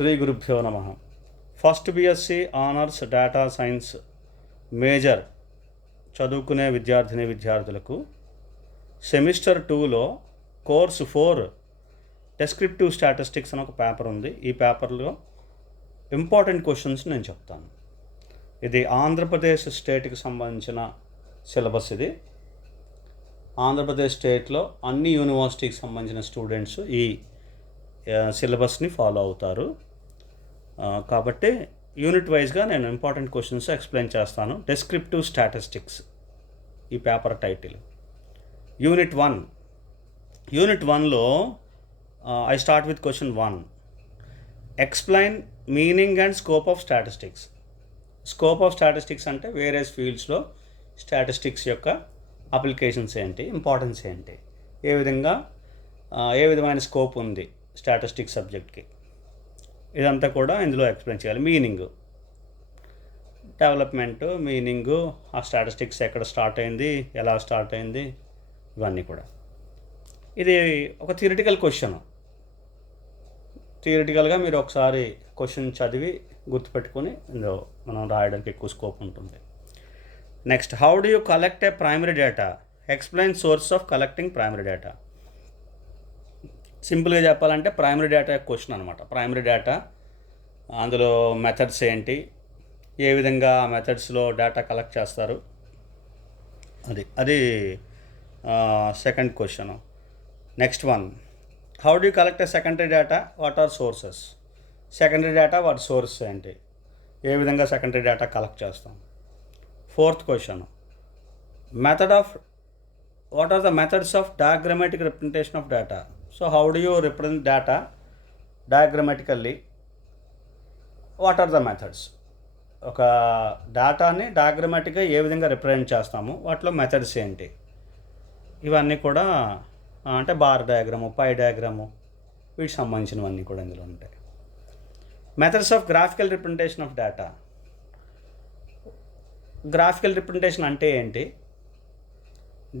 శ్రీ గురుభ్యో నమ. First BSc honours data science major చదువుకునే విద్యార్థులకు సెమిస్టర్ 2లో కోర్సు 4 డెస్క్రిప్టివ్ స్టాటిస్టిక్స్ అని ఒక పేపర్ ఉంది. ఈ పేపర్లో ఇంపార్టెంట్ క్వశ్చన్స్ నేను చెప్తాను. ఇది ఆంధ్రప్రదేశ్ స్టేట్కి సంబంధించిన సిలబస్. ఇది ఆంధ్రప్రదేశ్ స్టేట్లో అన్ని యూనివర్సిటీకి సంబంధించిన స్టూడెంట్స్ ఈ సిలబస్ని ఫాలో అవుతారు. కాబట్టి యూనిట్ వైజ్గా నేను ఇంపార్టెంట్ క్వశ్చన్స్ ఎక్స్ప్లెయిన్ చేస్తాను. డెస్క్రిప్టివ్ స్టాటిస్టిక్స్ ఈ పేపర్ టైటిల్. యూనిట్ 1లో I start with question 1. Explain meaning and scope of statistics. Scope of statistics అంటే వేరియస్ ఫీల్డ్స్లో స్టాటిస్టిక్స్ యొక్క అప్లికేషన్స్ ఏంటి, ఇంపార్టెన్స్ ఏంటి, ఏ విధమైన స్కోప్ ఉంది స్టాటిస్టిక్స్ సబ్జెక్ట్కి, ఇదంతా కూడా ఇందులో ఎక్స్ప్లెయిన్ చేయాలి. మీనింగ్, డెవలప్మెంట్, మీనింగు, ఆ స్టాటిస్టిక్స్ ఎక్కడ స్టార్ట్ అయింది, ఎలా స్టార్ట్ అయింది, ఇవన్నీ కూడా. ఇది ఒక థియరిటికల్ క్వశ్చన్. థియరిటికల్గా మీరు ఒకసారి క్వశ్చన్ చదివి గుర్తుపెట్టుకొని ఇందులో మనం రాయడానికి ఎక్కువ స్కోప్ ఉంటుంది. Next, how do you collect a primary data? Explain source of collecting primary data. సింపుల్గా చెప్పాలంటే ప్రైమరీ డేటా క్వశ్చన్ అనమాట. ప్రైమరీ డేటా, అందులో మెథడ్స్ ఏంటి, ఏ విధంగా ఆ మెథడ్స్లో డేటా కలెక్ట్ చేస్తారు, అది second question. Next one, how do you collect a secondary data? What are sources? Secondary data వాటి సోర్స్ ఏంటి, ఏ విధంగా సెకండరీ డేటా కలెక్ట్ చేస్తాం. Fourth question, what are the methods of diagrammatic representation of data? So how do you represent data diagrammatically? What are the methods? ఒక డేటాని డయాగ్రమాటిక్గా ఏ విధంగా represent చేస్తాము, వాటిలో మెథడ్స్ ఏంటి, ఇవన్నీ కూడా అంటే బార్ డయాగ్రాము, పై డయాగ్రాము, వీటికి సంబంధించినవన్నీ కూడా ఇందులో ఉంటాయి. Methods of graphical representation of data. Graphical representation అంటే ఏంటి?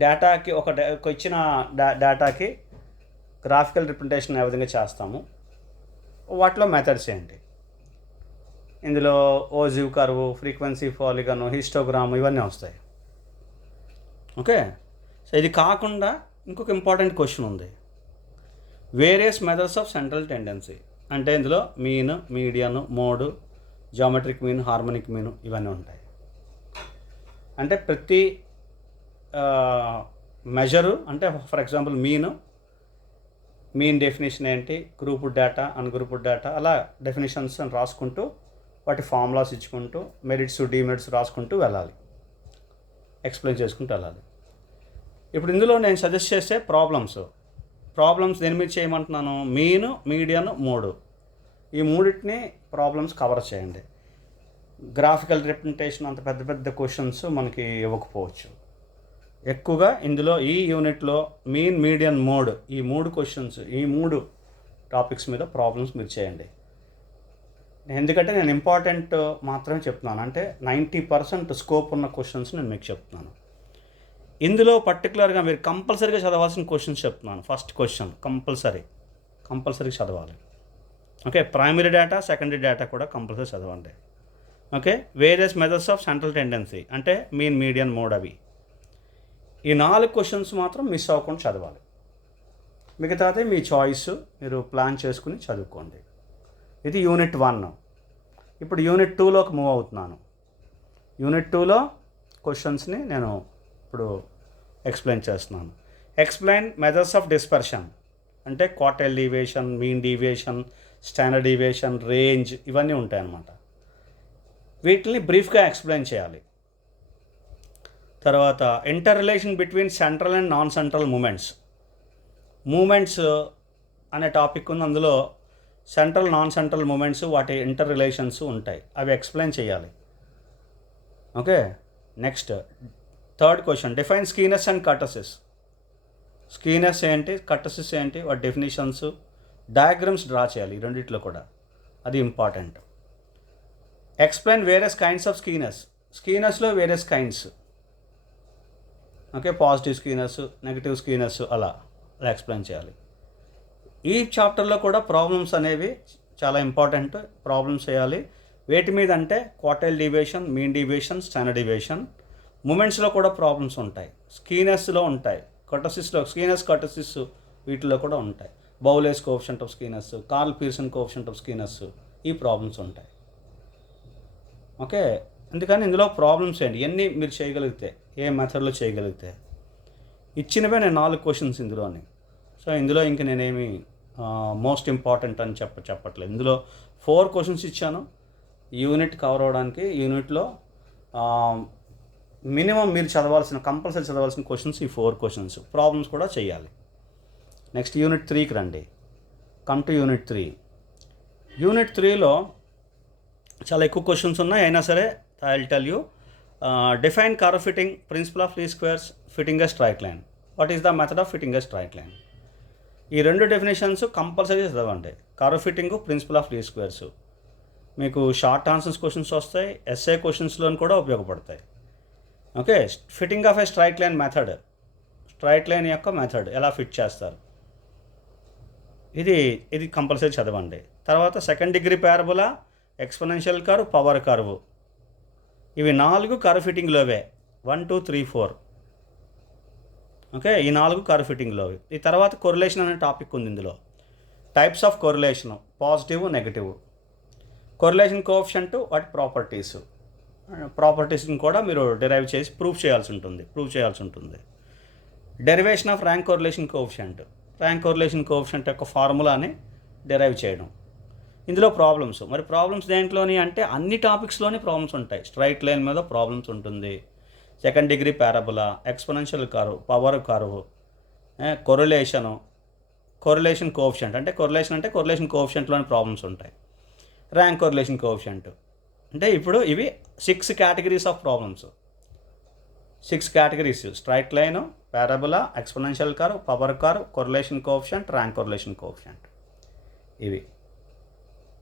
డేటాకి ఒక ఇచ్చిన డేటాకి గ్రాఫికల్ రిప్రజెంటేషన్ ఏ విధంగా చేస్తాము, వాటిలో మెథడ్స్ ఏంటి. ఇందులో ogive curve, frequency polygon, histogram, ఇవన్నీ వస్తాయి. ఓకే, సో ఇది కాకుండా ఇంకొక ఇంపార్టెంట్ క్వశ్చన్ ఉంది. Various methods of central tendency. అంటే ఇందులో mean, median, mode, geometric mean, harmonic mean, ఇవన్నీ ఉంటాయి. అంటే ప్రతి మెజరు, అంటే ఫర్ ఎగ్జాంపుల్ మీన్ డెఫినేషన్ ఏంటి, గ్రూప్డ్ డేటా, అన్గ్రూప్డ్ డేటా, అలా డెఫినేషన్స్ అని రాసుకుంటూ వాటి ఫార్ములాస్ ఇచ్చుకుంటూ మెరిట్స్, డిమెరిట్స్ రాసుకుంటూ వెళ్ళాలి, ఎక్స్ప్లెయిన్ చేసుకుంటూ వెళ్ళాలి. ఇప్పుడు ఇందులో నేను సజెస్ట్ చేసే ప్రాబ్లమ్స్ దేని మీద చేయమంటున్నాను? మీన్, మీడియన్, మోడ్, ఈ మూడింటిని ప్రాబ్లమ్స్ కవర్ చేయండి. గ్రాఫికల్ రిప్రజెంటేషన్ అంత పెద్ద పెద్ద క్వశ్చన్స్ మనకి ఇవ్వకపోవచ్చు. ఎక్కువగా ఇందులో ఈ యూనిట్లో మీన్, మీడియన్, మోడ్, ఈ 3 క్వశ్చన్స్, ఈ 3 టాపిక్స్ మీద ప్రాబ్లమ్స్ మీరు చేయండి. ఎందుకంటే నేను ఇంపార్టెంట్ మాత్రమే చెప్తున్నాను. అంటే 90% స్కోప్ ఉన్న క్వశ్చన్స్ నేను మీకు చెప్తున్నాను. ఇందులో పర్టికులర్గా మీరు కంపల్సరీగా చదవాల్సిన క్వశ్చన్స్ చెప్తున్నాను. ఫస్ట్ క్వశ్చన్ కంపల్సరీ చదవాలి. Okay, primary data, secondary data కూడా కంపల్సరీ చదవండి. Okay, various methods of central tendency అంటే మీన్, మీడియన్, మోడ్, అవి ఈ 4 క్వశ్చన్స్ మాత్రం మిస్ అవ్వకుండా చదవాలి. మిగతాది మీ చాయిస్, మీరు ప్లాన్ చేసుకుని చదువుకోండి. ఇది యూనిట్ 1. ఇప్పుడు యూనిట్ 2లోకి మూవ్ అవుతున్నాను. యూనిట్ 2లో క్వశ్చన్స్ని నేను ఇప్పుడు ఎక్స్ప్లెయిన్ చేస్తున్నాను. Explain methods of dispersion. అంటే quartile deviation, mean deviation, standard deviation, range, ఇవన్నీ ఉంటాయన్నమాట. వీటిని బ్రీఫ్గా ఎక్స్ప్లెయిన్ చేయాలి. తర్వాత interrelation between central and non central moments అనే టాపిక్ ఉంది. అందులో సెంట్రల్, నాన్ సెంట్రల్ మూమెంట్స్, వాటి ఇంటర్ రిలేషన్స్ ఉంటాయి, అవి ఎక్స్ప్లెయిన్ చేయాలి. Okay, next third question, define skewness and kurtosis. Skewness ఏంటి, కర్టసిస్ ఏంటి, వాటి డెఫినేషన్స్, డయాగ్రామ్స్ డ్రా చేయాలి. ఈ రెండిట్లో కూడా అది important. Explain various kinds of స్కీనెస్లో various kinds. Okay, positive skewness, negative skewness, అలా ఎక్స్ప్లెయిన్ చేయాలి. ఈ చాప్టర్లో కూడా ప్రాబ్లమ్స్ అనేవి చాలా ఇంపార్టెంట్. ప్రాబ్లమ్స్ చేయాలి. వేటి మీద అంటే quartile deviation, mean deviation, standard deviation. మూమెంట్స్లో కూడా ప్రాబ్లమ్స్ ఉంటాయి. స్కీనెస్లో ఉంటాయి, కర్టసిస్లో స్కీనెస్ కర్టసిస్ వీటిలో కూడా ఉంటాయి. Bowley's coefficient of skewness, Karl Pearson coefficient of skewness, ఈ ప్రాబ్లమ్స్ ఉంటాయి. ఓకే, అందుకని ఇందులో ప్రాబ్లమ్స్ ఏంటి ఇవన్నీ మీరు చేయగలిగితే, ఏ మెథడ్లో చేయగలిగితే. ఇచ్చినవే నేను 4 క్వశ్చన్స్ ఇందులోని. సో ఇందులో ఇంక నేనేమి మోస్ట్ ఇంపార్టెంట్ అని చెప్పట్లేదు. ఇందులో 4 క్వశ్చన్స్ ఇచ్చాను యూనిట్ కవర్ అవ్వడానికి. యూనిట్లో మినిమం మీరు కంపల్సరీ చదవాల్సిన క్వశ్చన్స్ ఈ 4 క్వశ్చన్స్. ప్రాబ్లమ్స్ కూడా చేయాలి. నెక్స్ట్ యూనిట్ 3కి రండి. Come to unit 3. యూనిట్ 3లో చాలా ఎక్కువ క్వశ్చన్స్ ఉన్నాయి. అయినా సరే I will tell you. Define curve fitting, principle of least squares, fitting a straight line. What is the method of fitting a straight line? ఈ 2 definitions compulsory చదవండి. Curve fitting, principle of least squares మీకు short answers questions వస్తాయి, S A క్వశ్చన్స్లో కూడా ఉపయోగపడతాయి. Okay, fitting of a straight line method, straight line యొక్క method ఎలా fit చేస్తారు, ఇది కంపల్సరీ చదవండి. తర్వాత second degree parabola, exponential curve, power curve, ఇవి 4 కర్వ్ ఫిట్టింగ్లోవే. 1, 2, 3, 4. ఓకే, ఈ 4 కర్వ్ ఫిట్టింగ్లోవి. ఈ తర్వాత కొరిలేషన్ అనే టాపిక్ ఉంది ఇందులో. Types of correlation, positive, negative. Correlation coefficient, వాటి ప్రాపర్టీస్ని కూడా మీరు డిరైవ్ చేసి ప్రూవ్ చేయాల్సి ఉంటుంది. Derivation off rank correlation coefficient, rank correlation coefficient యొక్క ఫార్ములాని డిరైవ్ చేయడం. ఇందులో ప్రాబ్లమ్స్, మరి ప్రాబ్లమ్స్ దేంట్లోని అంటే అన్ని టాపిక్స్లోని ప్రాబ్లమ్స్ ఉంటాయి. స్ట్రైట్ లైన్ మీద ప్రాబ్లమ్స్ ఉంటుంది, second degree parabola, exponential curve, power curve, correlation coefficient అంటే కొరిలేషన్ కోఎఫిషియంట్లోని ప్రాబ్లమ్స్ ఉంటాయి. ర్యాంక్ కొరిలేషన్ కోఎఫిషియంట్ అంటే ఇప్పుడు ఇవి 6 categories of problems. 6 categories: straight line, parabola, exponential curve, power curve, correlation coefficient, rank correlation coefficient. ఇవి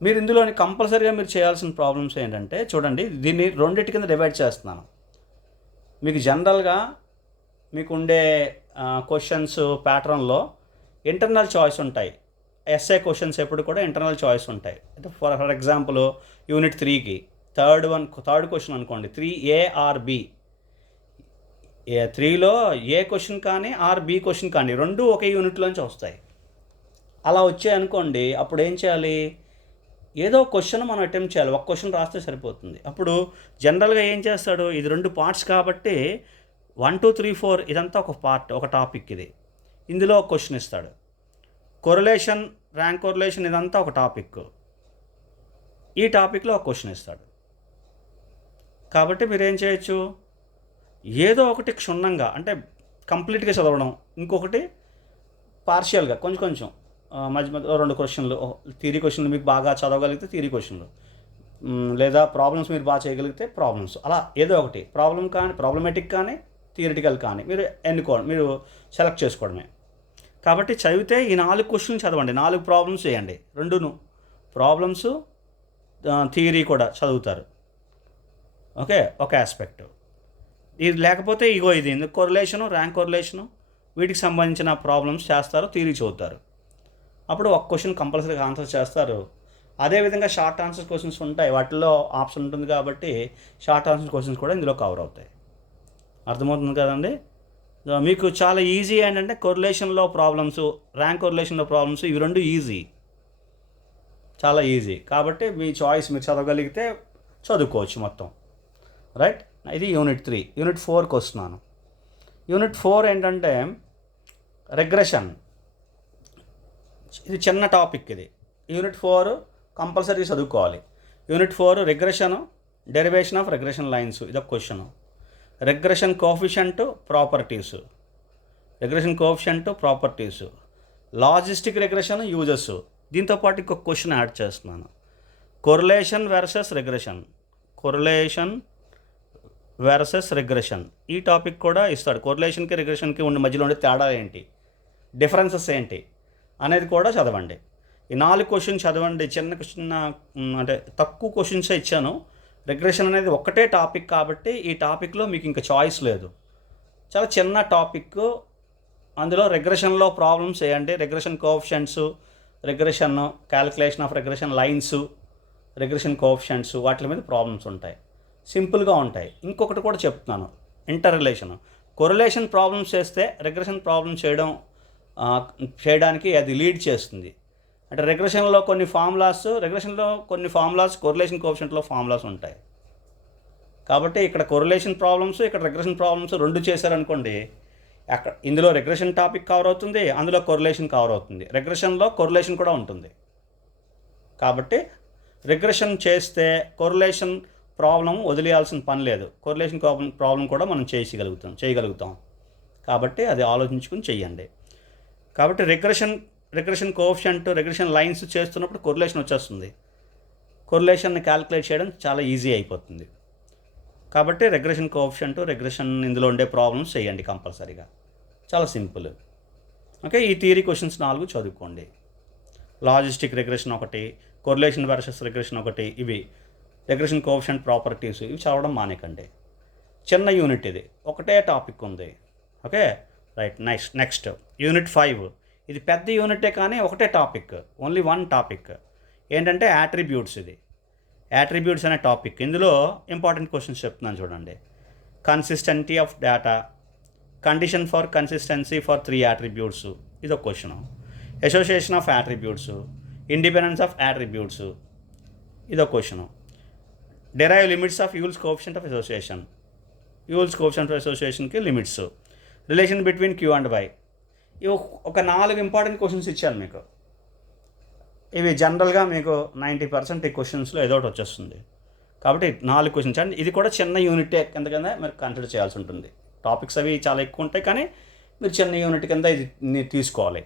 మీరు ఇందులోని కంపల్సరీగా మీరు చేయాల్సిన ప్రాబ్లమ్స్ ఏంటంటే, చూడండి, దీన్ని 2 కింద డివైడ్ చేస్తున్నాను. మీకు జనరల్గా మీకు ఉండే క్వశ్చన్స్ ప్యాటర్న్లో ఇంటర్నల్ చాయిస్ ఉంటాయి. ఎస్ఏ క్వశ్చన్స్ ఎప్పుడు కూడా ఇంటర్నల్ చాయిస్ ఉంటాయి. అంటే ఫర్ ఎగ్జాంపుల్ యూనిట్ 3కి థర్డ్ క్వశ్చన్ అనుకోండి, 3A ఆర్ బి. 3లో ఏ క్వశ్చన్ కానీ ఆర్ బి క్వశ్చన్ కానీ 2 ఒకే యూనిట్లోంచి వస్తాయి. అలా వచ్చాయి అనుకోండి, అప్పుడు ఏం చేయాలి? ఏదో క్వశ్చన్ మనం అటెంప్ట్ చేయాలి. ఒక క్వశ్చన్ రాస్తే సరిపోతుంది. అప్పుడు జనరల్గా ఏం చేస్తాడు, ఇది 2 పార్ట్స్ కాబట్టి 1, 2, 3, 4 ఇదంతా ఒక పార్ట్, ఒక టాపిక్. ఇందులో ఒక క్వశ్చన్ ఇస్తాడు. కొరిలేషన్, ర్యాంక్ కొరిలేషన్ ఇదంతా ఒక టాపిక్. ఈ టాపిక్లో ఒక క్వశ్చన్ ఇస్తాడు. కాబట్టి మీరు ఏం చేయొచ్చు, ఏదో ఒకటి క్షుణ్ణంగా అంటే కంప్లీట్గా చదవడం, ఇంకొకటి పార్షియల్గా కొంచెం మధ్య మధ్యలో 2 క్వశ్చన్లు, థియరీ క్వశ్చన్లు మీకు బాగా చదవగలిగితే థియరీ క్వశ్చన్లు, లేదా ప్రాబ్లమ్స్ మీరు బాగా చేయగలిగితే ప్రాబ్లమ్స్, అలా ఏదో ఒకటి ప్రాబ్లమేటిక్ కానీ థియరిటికల్ కానీ మీరు సెలెక్ట్ చేసుకోవడమే. కాబట్టి చదివితే ఈ 4 క్వశ్చన్లు చదవండి, 4 ప్రాబ్లమ్స్ చేయండి. 2 ప్రాబ్లమ్స్, థియరీ కూడా చదువుతారు. ఓకే, ఒక ఆస్పెక్ట్. ఇది లేకపోతే ఇది కొరిలేషను, ర్యాంక్ కొరిలేషను, వీటికి సంబంధించిన ప్రాబ్లమ్స్ చేస్తారు, థియరీ చదువుతారు. అప్పుడు ఒక క్వశ్చన్ కంపల్సరీగా ఆన్సర్ చేస్తారు. అదేవిధంగా షార్ట్ ఆన్సర్ క్వశ్చన్స్ ఉంటాయి, వాటిల్లో ఆప్షన్ ఉంటుంది కాబట్టి షార్ట్ ఆన్సర్ క్వశ్చన్స్ కూడా ఇందులో కవర్ అవుతాయి. అర్థమవుతుంది కదండి? మీకు చాలా ఈజీ ఏంటంటే కొరిలేషన్లో ప్రాబ్లమ్స్, ర్యాంక్ కొరిలేషన్లో ప్రాబ్లమ్స్, ఇవి 2 ఈజీ, చాలా ఈజీ. కాబట్టి మీ చాయిస్, మీరు చదవగలిగితే చదువుకోవచ్చు మొత్తం. రైట్, ఇది యూనిట్ 3. యూనిట్ 4కి వస్తున్నాను. యూనిట్ 4 ఏంటంటే రిగ్రెషన్. ఇది చిన్న టాపిక్. యూనిట్ 4 కంపల్సరీ చదువుకోవాలి. Unit 4 regression, derivation of regression lines, ఇదొక question. Regression coefficient, properties, logistic regression, uses. దీంతోపాటు ఇంకొక క్వశ్చన్ యాడ్ చేస్తున్నాను, కొరిలేషన్ వర్సెస్ రిగ్రెషన్. ఈ టాపిక్ కూడా ఇస్తాడు. కొరిలేషన్కి రిగ్రెషన్కి మధ్యలో ఉండే తేడా ఏంటి, డిఫరెన్సెస్ ఏంటి అనేది కూడా చదవండి. ఈ 4 క్వశ్చన్స్ చదవండి. చిన్న అంటే తక్కువ క్వశ్చన్సే ఇచ్చాను. రిగ్రెషన్ అనేది ఒక్కటే టాపిక్ కాబట్టి ఈ టాపిక్లో మీకు ఇంకా చాయిస్ లేదు. చాలా చిన్న టాపిక్. అందులో రిగ్రెషన్లో ప్రాబ్లమ్స్ వేయండి, regression coefficients, regression, calculation of regression lines, regression coefficients, వాటి మీద ప్రాబ్లమ్స్ ఉంటాయి. సింపుల్గా ఉంటాయి. ఇంకొకటి కూడా చెప్తున్నాను, ఇంటర్ రిలేషన్. కొరిలేషన్ ప్రాబ్లమ్స్ చేస్తే రిగ్రెషన్ ప్రాబ్లమ్ చేయడానికి అది లీడ్ చేస్తుంది. అంటే రిగ్రెషన్లో కొన్ని ఫార్ములాస్ కొరిలేషన్ కోఎఫిషియంట్లో ఫార్ములాస్ ఉంటాయి. కాబట్టి ఇక్కడ కొరిలేషన్ ప్రాబ్లమ్స్, ఇక్కడ రిగ్రెషన్ ప్రాబ్లమ్స్ రెండు చేశారనుకోండి, ఇందులో రిగ్రెషన్ టాపిక్ కవర్ అవుతుంది, అందులో కొరిలేషన్ కవర్ అవుతుంది. రిగ్రెషన్లో కొరిలేషన్ కూడా ఉంటుంది. కాబట్టి రిగ్రెషన్ చేస్తే కొరిలేషన్ ప్రాబ్లం వదిలేయాల్సిన పని లేదు. కొరిలేషన్ ప్రాబ్లం కూడా మనం చేయగలుగుతాం. కాబట్టి అది ఆలోచించుకుని చెయ్యండి. కాబట్టి రిగ్రెషన్ కోఎఫిషియంట్, రిగ్రెషన్ లైన్స్ చేస్తున్నప్పుడు కొరిలేషన్ వచ్చేస్తుంది. కొరిలేషన్ని క్యాలిక్యులేట్ చేయడం చాలా ఈజీ అయిపోతుంది. కాబట్టి రిగ్రెషన్ కోఎఫిషియంట్, రిగ్రెషన్ ఇందులో ఉండే ప్రాబ్లమ్స్ చేయండి కంపల్సరీగా. చాలా సింపుల్. ఓకే, ఈ థియరీ క్వశ్చన్స్ 4 చదువుకోండి. లాజిస్టిక్ రిగ్రెషన్ ఒకటి, కొరిలేషన్ వర్సెస్ రిగ్రెషన్ ఒకటి, ఇవి రిగ్రెషన్ కోఎఫిషియంట్ ప్రాపర్టీస్, ఇవి చదవడం మానేకండి. చిన్న యూనిట్ ఇది, ఒకటే టాపిక్ ఉంది. Okay right. Next unit 5. ఇది పెద్ద యూనిటే కానీ ఒకటే టాపిక్, ఓన్లీ వన్ టాపిక్. ఏంటంటే యాట్రిబ్యూట్స్. ఇది యాట్రిబ్యూట్స్ అనే టాపిక్. ఇందులో ఇంపార్టెంట్ క్వశ్చన్స్ చెప్తున్నాను చూడండి. Consistency of data, condition for consistency for 3 attributes, ఇది ఒక question. Association of attributes, independence of attributes, ఇది ఒక question. Derive limits of Yule's coefficient of association, Yule's coefficient of అసోసియేషన్కి limits, relation between Q and Y. ఇవి ఒక 4 important questions ఇచ్చాను మీకు. ఇవి జనరల్గా మీకు 90% ఈ క్వశ్చన్స్లో ఏదో ఒకటి వచ్చేస్తుంది. కాబట్టి 4 క్వశ్చన్స్ అండి. ఇది కూడా చిన్న యూనిటే కింద మీరు కన్సిడర్ చేయాల్సి ఉంటుంది. టాపిక్స్ అవి చాలా ఎక్కువ ఉంటాయి, కానీ మీరు చిన్న యూనిట్ కింద ఇది తీసుకోవాలి.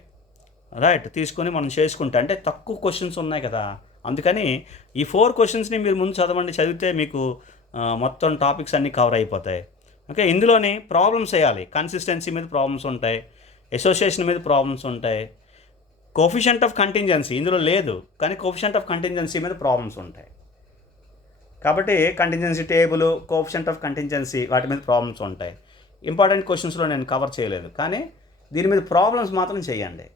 రైట్, తీసుకొని మనం చేసుకుంటే, అంటే తక్కువ క్వశ్చన్స్ ఉన్నాయి కదా, అందుకని ఈ 4 క్వశ్చన్స్ని మీరు ముందు చదివితే మీకు మొత్తం టాపిక్స్ అన్నీ కవర్ అయిపోతాయి. ఓకే, ఇందులోని ప్రాబ్లమ్స్ వేయాలి. కన్సిస్టెన్సీ మీద ప్రాబ్లమ్స్ ఉంటాయి, అసోసియేషన్ మీద ప్రాబ్లమ్స్ ఉంటాయి, కోఎఫిషియంట్ ఆఫ్ కంటింజెన్సీ ఇందులో లేదు, కానీ కోఎఫిషియంట్ ఆఫ్ కంటింజెన్సీ మీద ప్రాబ్లమ్స్ ఉంటాయి. కాబట్టి contingency table, coefficient of contingency, వాటి మీద ప్రాబ్లమ్స్ ఉంటాయి. ఇంపార్టెంట్ క్వశ్చన్స్లో నేను కవర్ చేయలేదు, కానీ దీని మీద ప్రాబ్లమ్స్ మాత్రం చేయండి.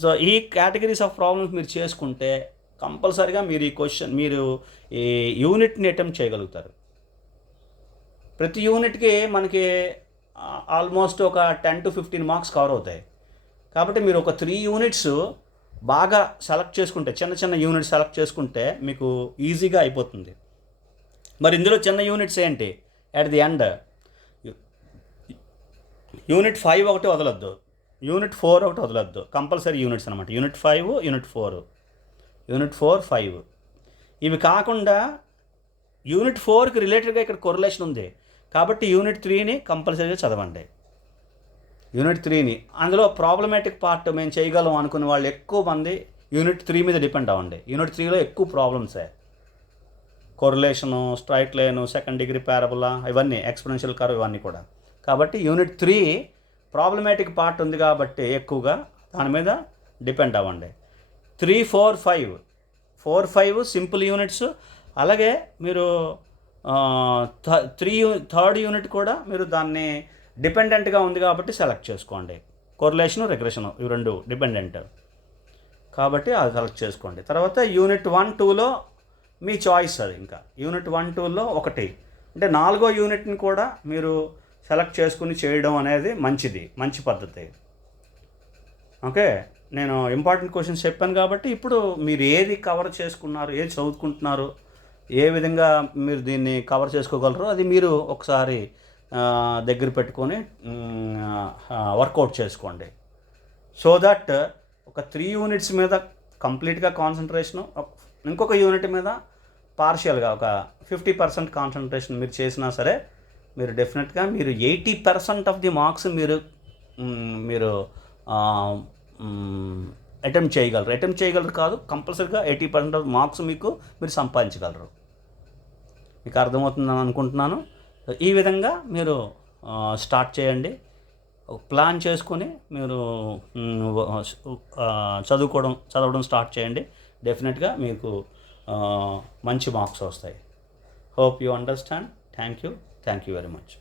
సో ఈ కేటగిరీస్ ఆఫ్ ప్రాబ్లమ్స్ మీరు చేసుకుంటే కంపల్సరీగా మీరు ఈ యూనిట్ని అటెంప్ట్ చేయగలుగుతారు. ప్రతి యూనిట్కి మనకి ఆల్మోస్ట్ ఒక 10 to 15 మార్క్స్ కవర్ అవుతాయి. కాబట్టి మీరు ఒక 3 యూనిట్స్ బాగా సెలెక్ట్ చేసుకుంటే, చిన్న యూనిట్స్ సెలెక్ట్ చేసుకుంటే మీకు ఈజీగా అయిపోతుంది. మరి ఇందులో చిన్న యూనిట్స్ ఏంటి? అట్ ది ఎండ్ యూనిట్ 5 ఒకటి వదలొద్దు, యూనిట్ 4 ఒకటి వదలొద్దు. కంపల్సరీ యూనిట్స్ అనమాట. Unit 5, unit 4, 5. ఇవి కాకుండా యూనిట్ 4కి రిలేటెడ్గా ఇక్కడ కొరిలేషన్ ఉంది, కాబట్టి యూనిట్ 3ని కంపల్సరీగా చదవండి. యూనిట్ 3ని, అందులో ప్రాబ్లమేటిక్ పార్ట్ మేము చేయగలం అనుకునే వాళ్ళు ఎక్కువ మంది యూనిట్ 3 మీద డిపెండ్ అవ్వండి. యూనిట్ 3లో ఎక్కువ ప్రాబ్లమ్సే, correlation, straight line, second degree parabola, ఇవన్నీ ఎక్స్పోనెన్షియల్ కర్వ్, ఇవన్నీ కూడా. కాబట్టి యూనిట్ 3 ప్రాబ్లమేటిక్ పార్ట్ ఉంది కాబట్టి ఎక్కువగా దాని మీద డిపెండ్ అవ్వండి. 3, 4, 5 సింపుల్ యూనిట్స్. అలాగే మీరు థర్డ్ యూనిట్ కూడా మీరు దాన్ని డిపెండెంట్గా ఉంది కాబట్టి సెలెక్ట్ చేసుకోండి. కొరిలేషను, రిగ్రెషను, ఇవి 2 డిపెండెంట్ కాబట్టి అది సెలెక్ట్ చేసుకోండి. తర్వాత యూనిట్ 1, 2లో మీ చాయిస్ అది. ఇంకా యూనిట్ 1, 2లో ఒకటి, అంటే 4వ యూనిట్ని కూడా మీరు సెలెక్ట్ చేసుకుని చేయడం అనేది మంచి పద్ధతి. ఓకే, నేను ఇంపార్టెంట్ క్వశ్చన్స్ చెప్పాను కాబట్టి ఇప్పుడు మీరు ఏది కవర్ చేసుకున్నారు, ఏది చదువుకుంటున్నారు, ఏ విధంగా మీరు దీన్ని కవర్ చేసుకోగలరో అది మీరు ఒకసారి దగ్గర పెట్టుకొని వర్కౌట్ చేసుకోండి. సో దట్ ఒక 3 యూనిట్స్ మీద కంప్లీట్గా కాన్సన్ట్రేషను, ఇంకొక యూనిట్ మీద పార్షియల్గా ఒక 50% కాన్సన్ట్రేషన్ మీరు చేసినా సరే మీరు డెఫినెట్గా మీరు 80% ఆఫ్ ది మార్క్స్ మీరు అటెంప్ట్ చేయగలరు కాదు, కంపల్సరీగా 80% ఆఫ్ మార్క్స్ మీరు సంపాదించగలరు. మీకు అర్థమవుతుందని అనుకుంటున్నాను. ఈ విధంగా మీరు స్టార్ట్ చేయండి. ప్లాన్ చేసుకొని మీరు చదవడం స్టార్ట్ చేయండి. డెఫినెట్గా మీకు మంచి మార్క్స్ వస్తాయి. Hope you understand. Thank you very much.